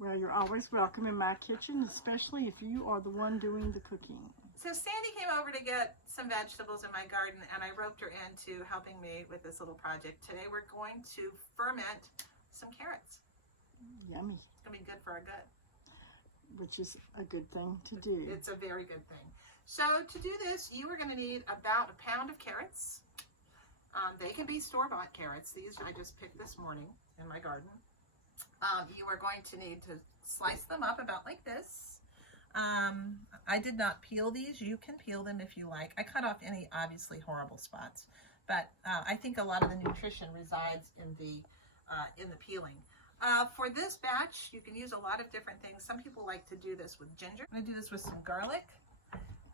Well, you're always welcome in my kitchen, especially if you are the one doing the cooking. So Sandy came over to get some vegetables in my garden, and I roped her into helping me with this little project. Today we're going to ferment some carrots. Yummy. It's going to be good for our gut. Which is a good thing to do. It's a very good thing. So to do this, you are going to need about a pound of carrots. They can be store-bought carrots. These I just picked this morning in my garden. You are going to need to slice them up about like this. I did not peel these. You can peel them if you like. I cut off any obviously horrible spots, but I think a lot of the nutrition resides in the peeling. For this batch, you can use a lot of different things. Some people like to do this with ginger. I'm going to do this with some garlic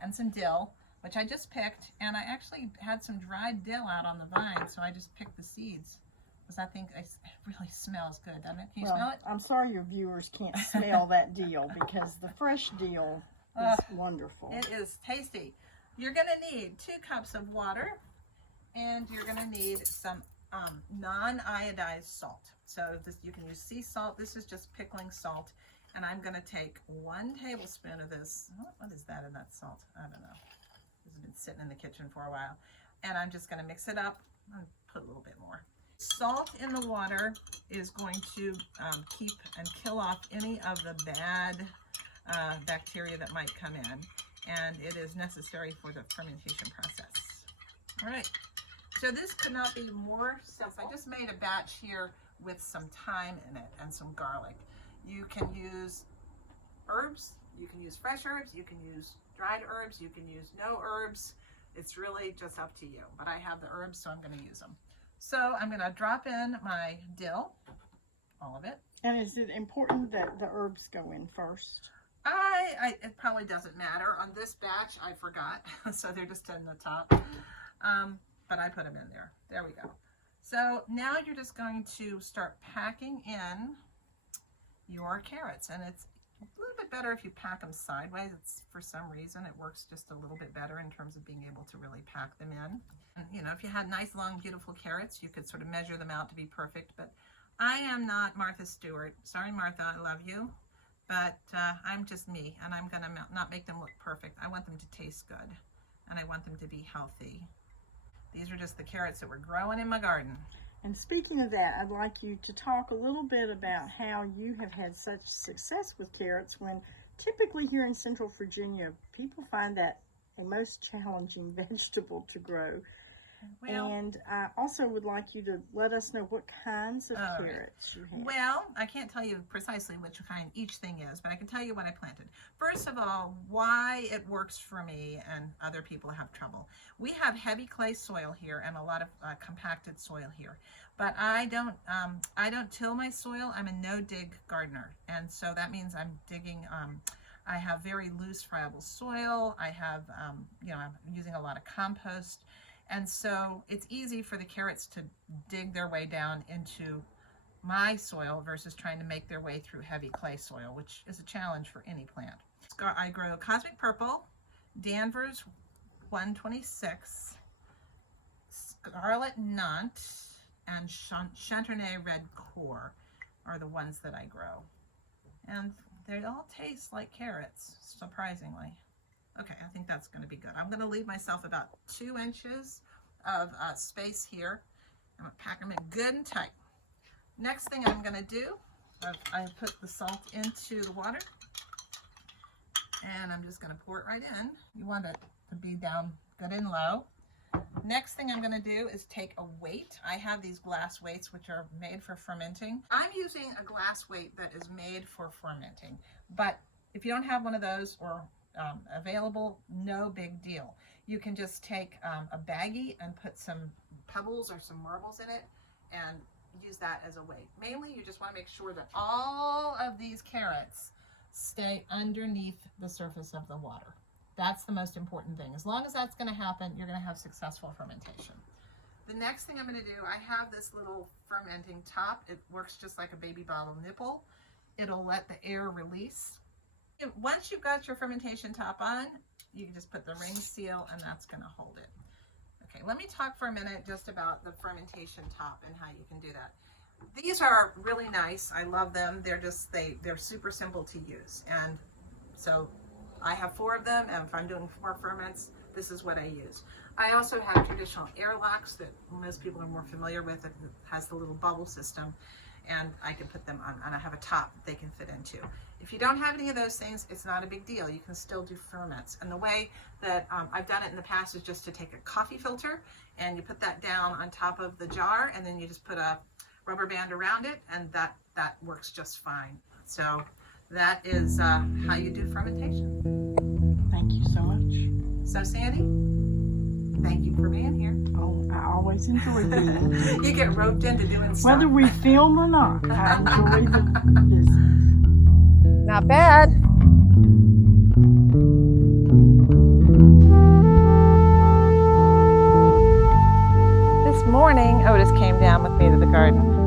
and some dill, which I just picked, and I actually had some dried dill out on the vine, so I just picked the seeds because I think it really smells good, doesn't it? Can you smell it? I'm sorry your viewers can't smell that dill because the fresh dill is wonderful. It is tasty. You're going to need 2 cups of water, and you're going to need some non-iodized salt. So this, you can use sea salt. This is just pickling salt. And I'm going to take 1 tablespoon of this. What is that in that salt? I don't know. This has been sitting in the kitchen for a while. And I'm just going to mix it up and put a little bit more. Salt in the water is going to keep and kill off any of the bad bacteria that might come in. And it is necessary for the fermentation process. All right. So this could not be more simple. I just made a batch here with some thyme in it and some garlic. You can use herbs, you can use fresh herbs, you can use dried herbs, you can use no herbs. It's really just up to you. But I have the herbs, so I'm going to use them. So I'm going to drop in my dill, all of it. And is it important that the herbs go in first? It probably doesn't matter. On this batch, I forgot, so they're just in the top. But I put them in there. There we go. So now you're just going to start packing in your carrots, and it's a little bit better if you pack them sideways. It's, for some reason, it works just a little bit better in terms of being able to really pack them in. And, you know, if you had nice, long, beautiful carrots, you could sort of measure them out to be perfect, but I am not Martha Stewart. Sorry, Martha, I love you, but I'm just me, and I'm going to not make them look perfect. I want them to taste good, and I want them to be healthy. These are just the carrots that were growing in my garden. And speaking of that, I'd like you to talk a little bit about how you have had such success with carrots when typically here in Central Virginia, people find that a most challenging vegetable to grow. Well, and I also would like you to let us know what kinds of carrots you have. Well, I can't tell you precisely which kind each thing is, but I can tell you what I planted. First of all, why it works for me and other people have trouble. We have heavy clay soil here and a lot of compacted soil here, but I don't till my soil. I'm a no-dig gardener, and so that means I'm digging. I have very loose, friable soil. I have, you know, I'm using a lot of compost. And so it's easy for the carrots to dig their way down into my soil versus trying to make their way through heavy clay soil, which is a challenge for any plant. I grow Cosmic Purple, Danvers 126, Scarlet Nantes, and Chantonnay Red Core are the ones that I grow. And they all taste like carrots, surprisingly. Okay, I think that's going to be good. I'm going to leave myself about 2 inches of space here. I'm going to pack them in good and tight. Next thing I'm going to do, I put the salt into the water, and I'm just going to pour it right in. You want it to be down good and low. Next thing I'm going to do is take a weight. I have these glass weights which are made for fermenting. I'm using a glass weight that is made for fermenting, but if you don't have one of those or available, no big deal. You can just take a baggie and put some pebbles or some marbles in it and use that as a weight. Mainly you just want to make sure that all of these carrots stay underneath the surface of the water. That's the most important thing. As long as that's going to happen, you're going to have successful fermentation. The next thing I'm going to do, I have this little fermenting top. It works just like a baby bottle nipple. It'll let the air release. Once you've got your fermentation top on, you can just put the ring seal and that's going to hold it. Okay, let me talk for a minute just about the fermentation top and how you can do that. These are really nice. I love them. They're super simple to use. And so I have 4 of them, and if I'm doing 4 ferments, this is what I use. I also have traditional airlocks that most people are more familiar with. It has the little bubble system, and I can put them on, and I have a top that they can fit into. If you don't have any of those things, it's not a big deal. You can still do ferments. And the way that I've done it in the past is just to take a coffee filter, and you put that down on top of the jar, and then you just put a rubber band around it, and that works just fine. So that is how you do fermentation. Thank you so much. So Sandy, thank you for being here. Oh, I always enjoy being here. You get roped into doing stuff. Whether we film or not, I enjoy the business. Not bad. This morning, Otis came down with me to the garden.